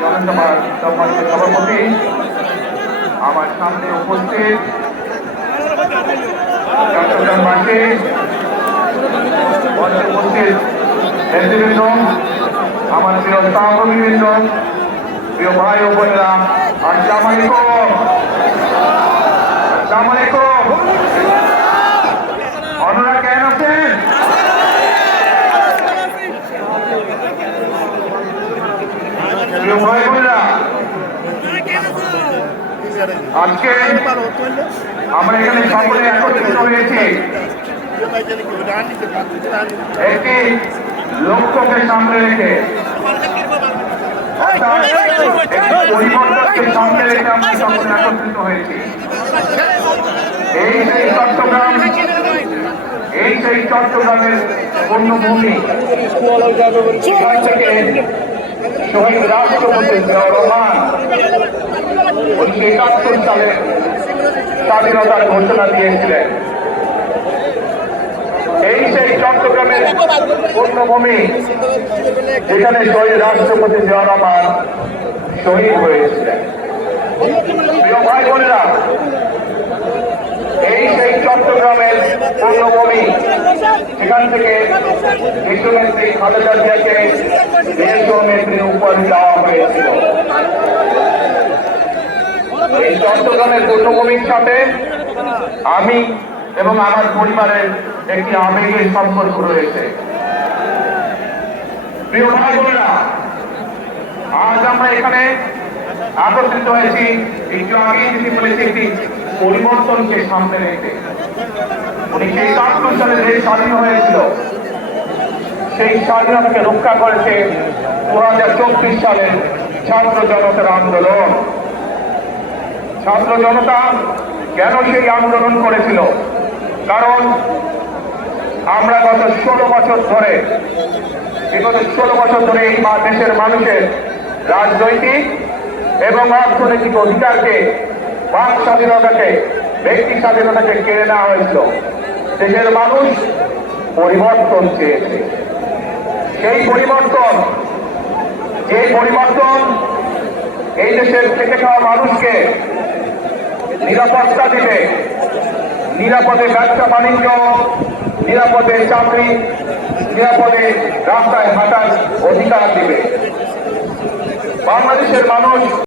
জনসভার সম্মানিত সভাপতি, আমার সামনে উপস্থিত চট্টগ্রামবাসী, উপস্থিত নেতৃবৃন্দ, আমার প্রিয় সহকর্মীবৃন্দ, প্রিয় ভাই ও বোনেরা, আসসালামু আলাইকুম। আসসালামু আলাইকুম। অন্যরা কেন আছেন? প্রিয় ভাই বোনেরা, আজকে আমরা এখানে সকলে একত্রিত হয়েছি একটি লক্ষ্যকে সামনে রেখে, পরিবর্তনকে সামনে রেখে আমরা সকলে একত্রিত হয়েছি। এই সেই চট্টগ্রামের পূর্ণভূমি শহীদ রাষ্ট্রপতি জিয়াউর রহমান 1971 সালে স্বাধীনতার ঘোষণা দিয়েছিলেন। এই সেই চট্টগ্রামের পূর্ণভূমি যেখানে শহীদ রাষ্ট্রপতি জিয়াউর রহমান শহীদ হয়েছিলেন। প্রিয় ভাই বোনেরা, এই সেই চট্টগ্রামের পূর্ণভূমি সেখান থেকে দেশনেত্রী খালেদা জিয়াকে দেশনেত্রী উপাধি দেওয়া হয়েছিল। এই চট্টগ্রামের পূর্ণভূমির সাথে আমি এবং আমার পরিবারের একটি আবেগের সম্পর্ক রয়েছে। প্রিয় ভাই বোনেরা, আজ আমরা এখানে একত্রিত হয়েছি একটু আগেই যদি বলেছি একটি পরিবর্তনকে সামনে রেখে। 1971 সালে দেশ স্বাধীন হয়েছিল, সেই স্বাধীনতাকে রক্ষা করেছে 2024 সালের ছাত্র জনতার আন্দোলন। ছাত্র জনতা কেন সেই আন্দোলন করেছিল? কারণ আমরা গত 16 বছর ধরে এই দেশের মানুষের রাজনৈতিক এবং অর্থনৈতিক অধিকারকে, বাক স্বাধীনতাকে, ব্যক্তি স্বাধীনতাকে কেড়ে নেওয়া হয়েছিল। দেশের মানুষ পরিবর্তন চেয়েছে। সেই পরিবর্তন, যে পরিবর্তন এই দেশের খেটে খাওয়া মানুষকে নিরাপত্তা দিবে, নিরাপদে ব্যবসা বাণিজ্য, নিরাপদে চাকরি, নিরাপদে রাস্তায় হাঁটার অধিকার দিবে। বাংলাদেশের মানুষ